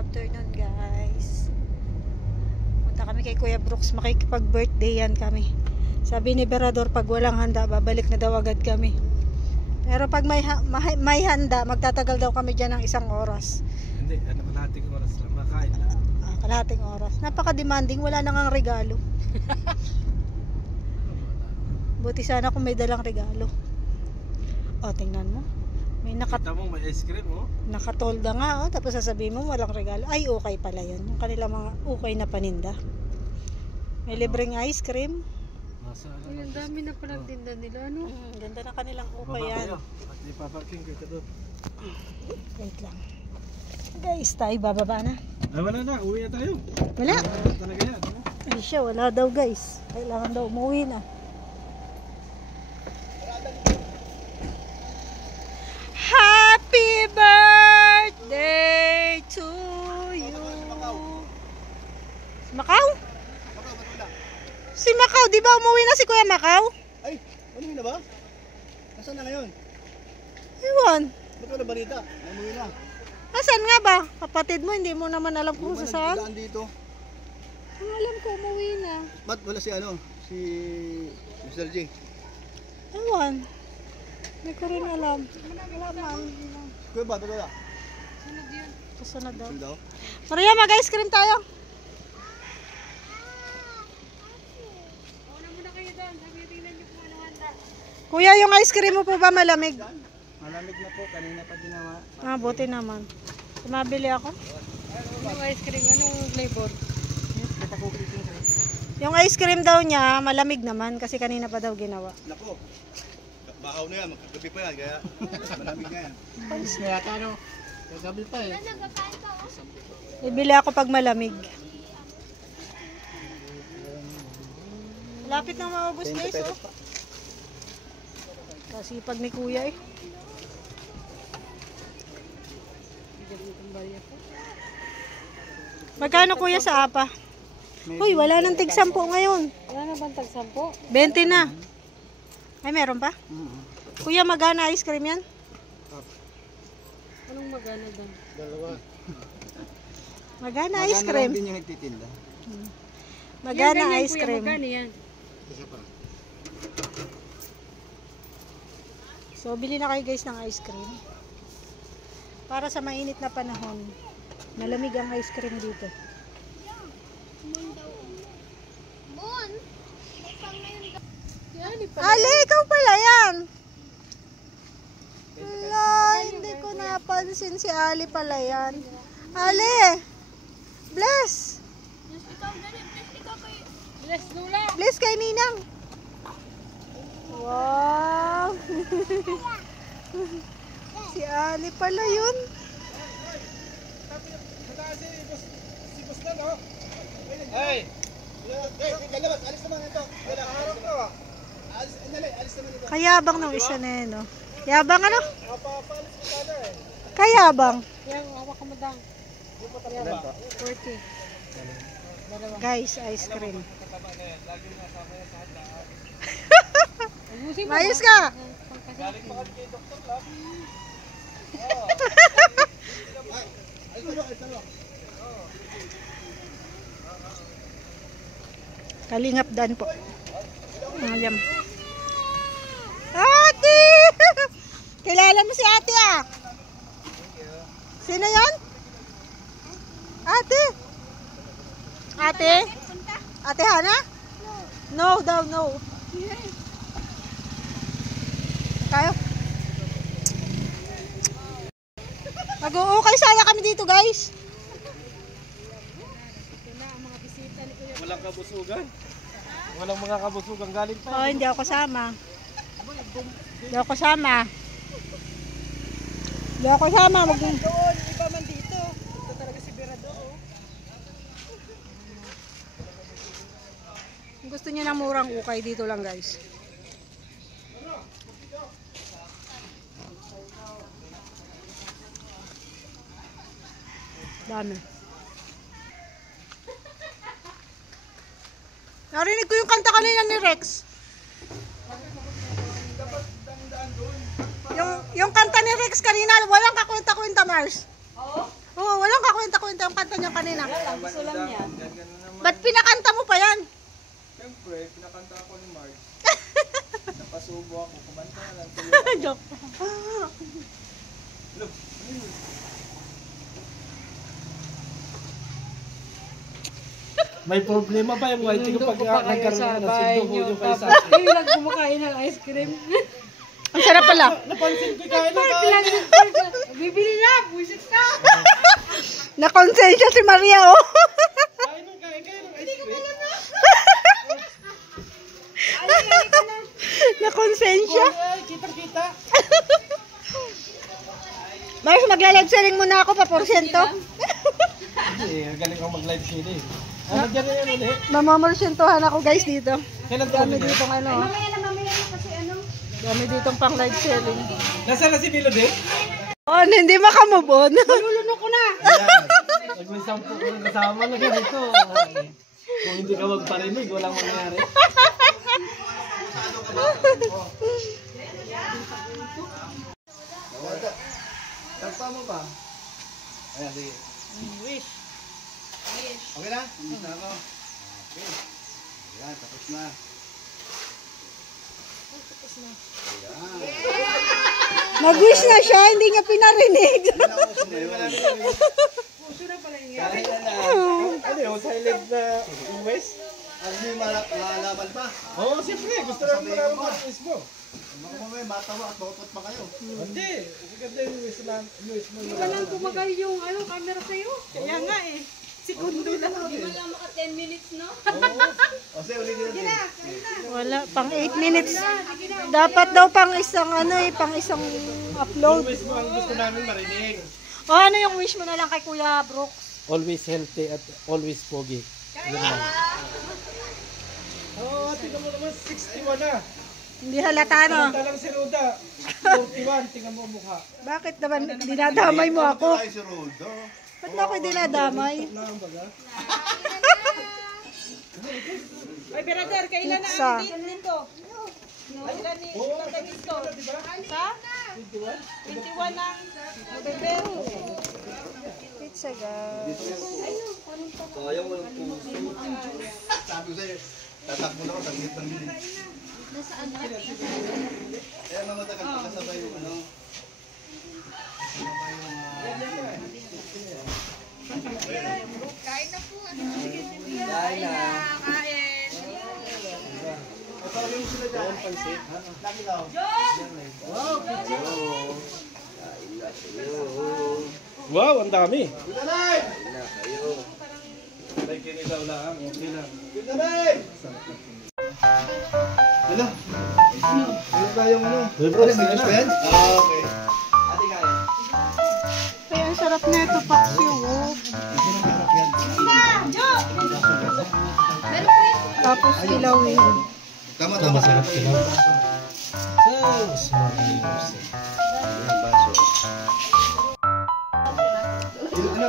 afternoon guys. Punta kami kay Kuya Brooks, makikipag-birthday yan kami. Sabi ni Berador pag walang handa, babalik na daw agad kami. Pero pag may handa, magtatagal daw kami dyan ng 1 oras. Hindi, kalahating oras lang, makain lang. Kalahating oras. Napaka-demanding, wala nang ang regalo. Buti sana kung may dalang regalo. O, tingnan mo. May Kita mo, may ice cream, oh. nakatolda nga, oh. Tapos sasabihin mo walang regalo. Ay, okay pala yun. Yung kanila mga okay na paninda. May libreng ice cream. Ay, ang dami na palang tinda nila, ano? Ganda na kanilang okay Baba yan. kayo. At ipaparking kayo doon. Wait lang. Guys, tayo bababa na. Ay, wala na. Uwi na tayo. Wala. Talaga yan. Ay siya, wala daw guys. Kailangan daw umuwi na. Happy birthday to you. Si Macau? Si Macau, di ba umuwi na si Kuya Macau? Ay, umuwi na ba? Nasaan na ngayon? Iwan. Ba't wala balita? Umuwi na. Asan nga ba? Kapatid mo, hindi mo naman alam kung Hindi ba saan. nagdaan dito? Ang alam ko, umuwi na. Ba't wala si ano? Si Mr. J. Ewan. Hindi ko rin alam. Wala man. Kuya ba? Ba't wala? Kasunod daw. Sino daw? Maria, mag-ice cream tayo. Una muna kayo doon. Sabihin niyo kung ano handa. Kuya, yung ice cream mo po ba malamig? Malamig na po. Kanina pa ginawa. Buti naman. Mabili ako. Yung ice cream, anong flavor? Yung ice cream daw niya, malamig naman kasi kanina pa daw ginawa. Nako. Bahaw na yan. Magkagabi pa yan. Kaya malamig na yan. Panis na yata, no? Kagabi pa eh. Bibili ako pag malamig. Lapit na maubos guys, oh. Kasi pag ni Kuya eh. Magkano Kuya sa apa? Uy, wala nang tig 10 ngayon. Wala na bang tag-10? 20 na. Ay, meron pa? Kuya, magana ice cream yan? Anong magana doon? Dalawa. Magana ice cream. Din yung nagtitinda. Magana ice cream. Magana yan. Isa pa. So, bili na kayo guys ng ice cream. Para sa mainit na panahon. Malamig ang ice cream dito. Ali, ikaw pala yan. Wala, hindi ko napansin si Ali pala yan. Ali! Bless! Bless Lula! Bless kay Ninang. Wow! Si Ali pala yun. Hey! Galabas, alis naman ito. Harap ka ba? Alis naman ito. Kayabang ng isa na yun, no? Yabang ano? Kayabang. Yan, hawak ka mo dang. 40. Guys, ice cream. Ayusin mo. Mayos ka! Galing pa kami kay Dr. Love. Alis naman. Kalingap dan po. Ayan. Ate! Kilala mo si ate ah? Sino yan? Ate? Ate? Ate Hana? No daw, no. Kayo? Mag-uukay sana kami dito guys. Walang kabusugan. Walang mga kabusugan. Galing pa. Oh, hindi ako kasama. Hindi ako kasama. Hindi ako kasama. Doon, iba man dito. Ito talaga si Berador. Gusto niya ng murang ukay dito lang guys. Dami. Narinig ko yung kanta kanina ni Rex. Yung kanta ni Rex kanina, walang kakwenta-kwenta, Mars. Oo? Oo, walang kakwenta-kwenta. Porsyento yung kanta niyo kanina. Gusto lang niya. Ba't pinakanta mo pa yan? Siyempre, pinakanta ako ni Marge. Napasubo ako. Kumanta na lang. Joke. Look, may problema ba yung white ko pag nagkaroon na sundo ko yung kayo sa akin? Kayo lang kumakain ng ice cream. Ang sarap pala. Napansin ko kain na Bibili na, buisit ka. Nakonsensya si Maria, oh. kain ng ice cream. Nakonsensya. Ay, kitang-kita. Mars, magla-live selling muna ako pa porsyento. Hindi, galing ako mag-live sila eh. Ano dyan na yun ulit? Mamamorsyentohan ako guys dito. Kailan Dami tayo ditong ano. Mamaya na kasi ano. Dami ditong pang live selling. Nasaan na si Milo din? Oh, hindi makamove on. Lulunok ko na. Pag may 10 kong kasama na ganito. Kung hindi ka magparinig, walang mangyari. Tagpa mo ba? Ayan, sige. Wish. Okay na? Tapos na ako. Okay. Ayan, tapos na. Nag-wish na siya, hindi niya pinarinig. Puso na pala yung Kaya na. Ano yung silent na West? Ano yung malaman pa? Oo, siyempre. Gusto namin marami pa ang West mo. Baka mamaya matawa at makutot pa kayo. Hindi. Maganda yung West na West mo. Walang tumagal yung camera sa'yo. Kaya nga eh. Segundo lang. Hindi mo lang maka 10 minutes, no? O sige, ulitin natin. Wala, pang 8 minutes. Dapat daw pang isang ano eh, pang isang upload. West mo ang gusto namin marinig. O ano yung wish mo na lang kay Kuya Brooks? Always healthy at always pogi. Yun lang. Oo, tingnan mo naman, 61 na. Hindi halata no? Talang si Ruda, 41, tingnan mo mukha. Bakit naman dinadamay mo ako? Ay, si Rodo. Ba't mo ako dinadamay? Ay, brother, kailan na Pizza. ang date nito? Kailan ni dito? Sa? 21 ng November. Pizza guys. Sabi ko sa'yo, tatakbo na ako sa gitna ng kaya mamatagal pa kasabay yung ano. Kain na po. Kain na. Kain. Wow, ang dami. Good night! May kinilaw lang, okay lang. Good night! Wala. Ano tayong ano? Bros, May gusto yan? Okay. Ate kain. Kaya ang sarap na ito, paksiw. Oh. Tapos kilawin. Tama-tama sa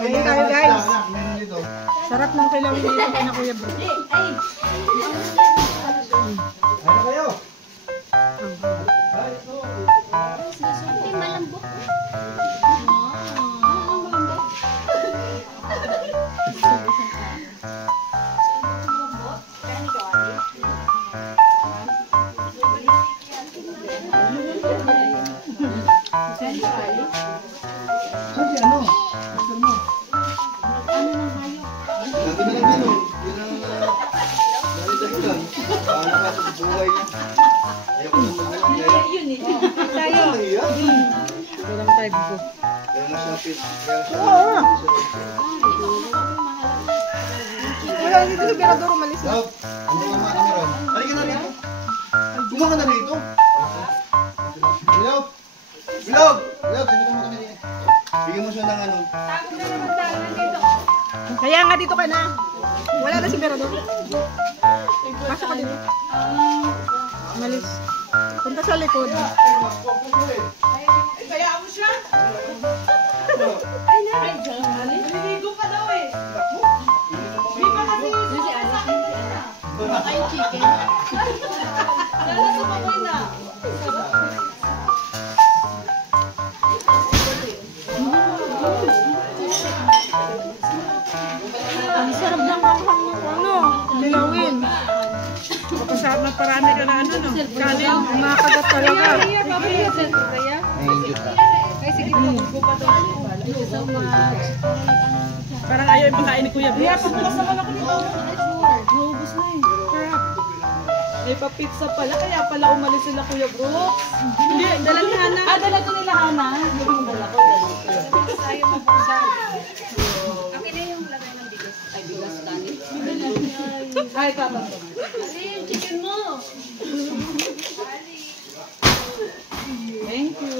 Ayun tayo guys. Meron dito. Sarap ng kilawin dito kay na Kuya Brooks. Ayun na kayo. Kasi ano? Gusto mo? Lagi na lang yun. Yun ang dahilan. Paano ka sa buhay niya? Ayaw ko naman lang. Yun eh. Tayo. Ito lang type ko. Kaya nga siya fit. Kaya siya. Oo. Wala, dito si Berador umalis na. Love, ano ka mga kameron? Halika na rito. Kumaka na rito. Bilog! Bilog! Bilog, sabitan mo kami dito. Bigyan mo siya ng ano. Kaya nga dito ka na. Wala na si Berador. Pasok ka dito. Umalis. Punta sa likod. Kaya mo siya? Ay, naliligo pa daw eh. Di ba kasi si Ana? Makain chicken. Lala sumamoy na. parami ka na ano, no? Kanin. Makagat talaga. Parang ayaw yung pagkain ni Kuya. Kaya pagbukas naman ako nito. Naubos na eh. Crap. May pa-pizza pala, kaya pala umalis sila Kuya Brooks. Hindi, dala ni Hana. Ah, dala ko nila Hana. Yung dala ko, dala ko. Ayaw mabuksan. Akin na yung lagay ng bigas. Ay, bigas kanin. Ay, papa. Alin, chicken mo. Thank you.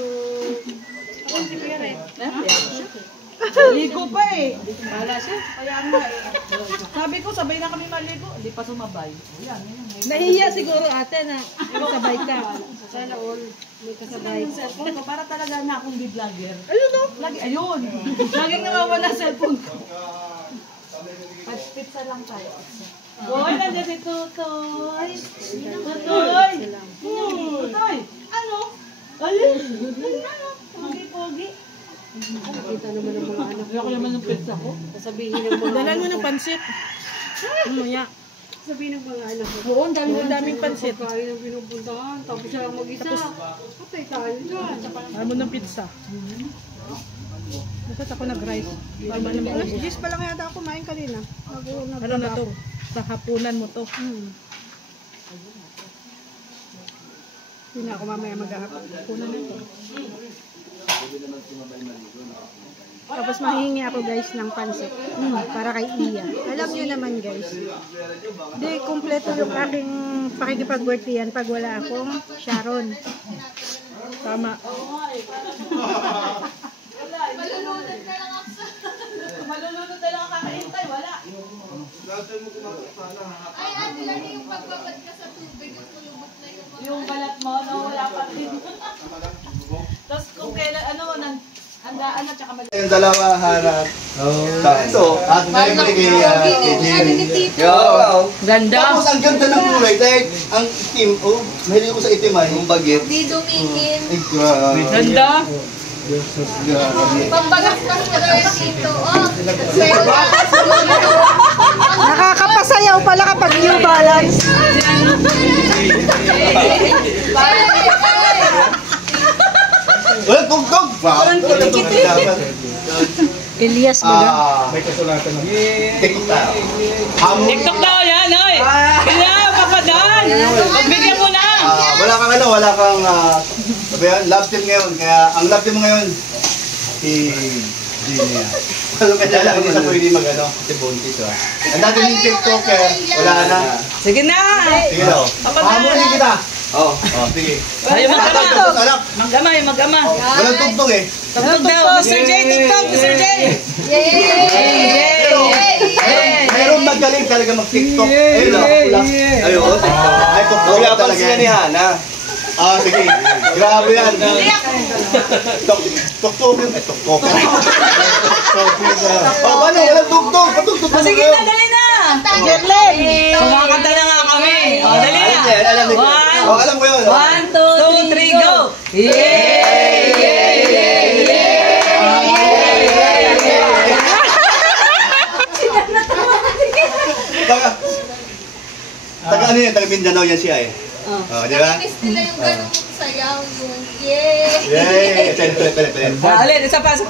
Ako, si Kuya Red. Ligo pa eh. Wala siya. Kaya nga eh. Sabi ko, sabay na kami maligo. Hindi pa sumabay. Nahiya siguro ate na sabay ka. Sana all. May kasabay. Yung cellphone ko, para talaga na akong vlogger. Ayun o. Lagi, ayun. Laging nawawala cellphone ko. Pizza lang tayo. Boy, nandiyan si Tutoy. Tutoy. Tutoy. Ano? Ayun. Ano? Pogi-pogi. Nakita naman ng mga anak. Ayoko naman ng pizza ko. Sabihin ng mga Dalan mo ng pansit. Mamaya. Sabihin ng mga anak. Oo, ang daming pansit. Pagkain ang pinupuntahan. Tapos siya lang mag-isa. Patay tayo dyan. Alam mo ng pizza. Bakit ako nag-rice? Alas 10 pa lang yata ako kumain kanina. Ano na to? Sa hapunan mo to. Hindi na ako mamaya maghahapon. Hapunan na to. Tapos mahihingi ako guys ng pansit. Para kay Iya. Alam niyo naman guys. Di, kumpleto yung aking pakikipag-birthday yan pag wala akong Sharon. Tama. Malulunod na lang ang kakaintay, wala. Ay, ate, ano yung pagbabad ka sa tubig, yung kulubot na yung Yung balat mo, no, wala pa rin. Tapos kung kailan, ano, handaan at saka Yung dalawa harap. Ito. At may kay Ganda. Tapos ang ganda ng kulay dahil ang itim, mahilig ko sa itim ay. Yung bagit. di dumikin. Ay, grabe. Ganda. Grabe. Pambagastas ka daw yung dito. Oh, pero Nakakapasayaw pala kapag New Balance. Walang tugtog! Walang tugtog! Elias ba lang? May kasulatan na. TikTok. TikTok daw yan, oy. Kaya, papadan. Pagbigyan mo na. Wala kang wala kang sabi yan, love team ngayon. Kaya ang love team mo ngayon, si Gina. Alam ka dyan lang, hindi sa pwede si Buntis. Ang dati yung TikToker, wala na. Sige na. Sige daw. Hamunin kita. Oo. Sige. Ayaw magama. Anak, Magama. walang tugtog eh. Tugtog daw. Mr. J, tugtog. Mr. J. Meron magaling talaga mag-TikTok. Ayun lang. Ayun, TikTok. Ay, tugtog talaga yan ni Hana. Sige. Grabe yan. Tugtog yun. Tugtog. Paano? Walang tugtog. Patugtog na Sige kayo. na, dali na. Gerlen. Kumakanta na nga kami. O, dali na. Alam ko yun. 1, 2, 3, go. Taga ano yan? Taga Mindanao yan siya eh. Di ba? namiss nila yung ganung sayaw, yung yay! Yay! Pwede. Ulit, isa pa. 1,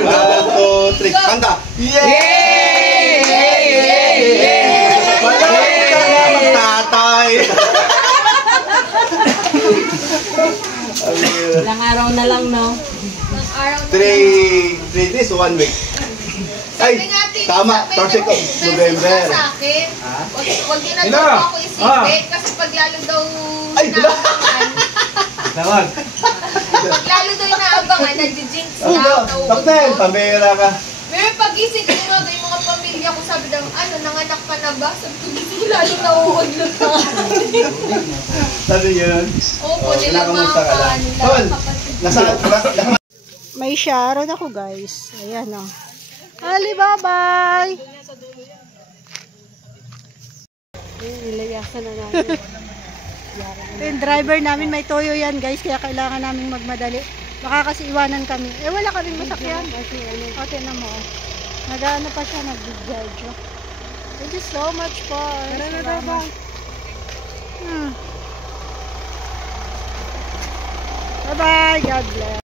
2, 1, 2, 3. Kanta! Yay! Malapit ka na magtatay! Ilang araw na lang, no? Ng araw na 3 days, 1 week. Ay, Sabi nga, Tito, tama, may 1st of message November. ka sa akin. Huwag yun na daw ako isipin kasi pag lalo daw Ay, wala. naabangan, pag lalo daw inaabangan, nag-jinx Oh, na, Bakit? nauutot. Pambira ka. May pagising ko nga yung mga pamilya ko, sabi daw, ano, nanganak ka na ba? Sabi ko, gising lalo nauudlot na. Sabi yun. Opo, Kinakamusta ka lang. nilamakan, Tol, kapatid. May Sharon ako guys. Ayan o. Ali, bye-bye! Nilayasan na namin. Yung driver namin may toyo yan guys. Kaya kailangan namin magmadali. Baka kasi iwanan kami. Wala kaming masakyan. O, tinan mo. Nag-ano pa siya, nag-judge. Thank you so much po. Bye-bye. God bless.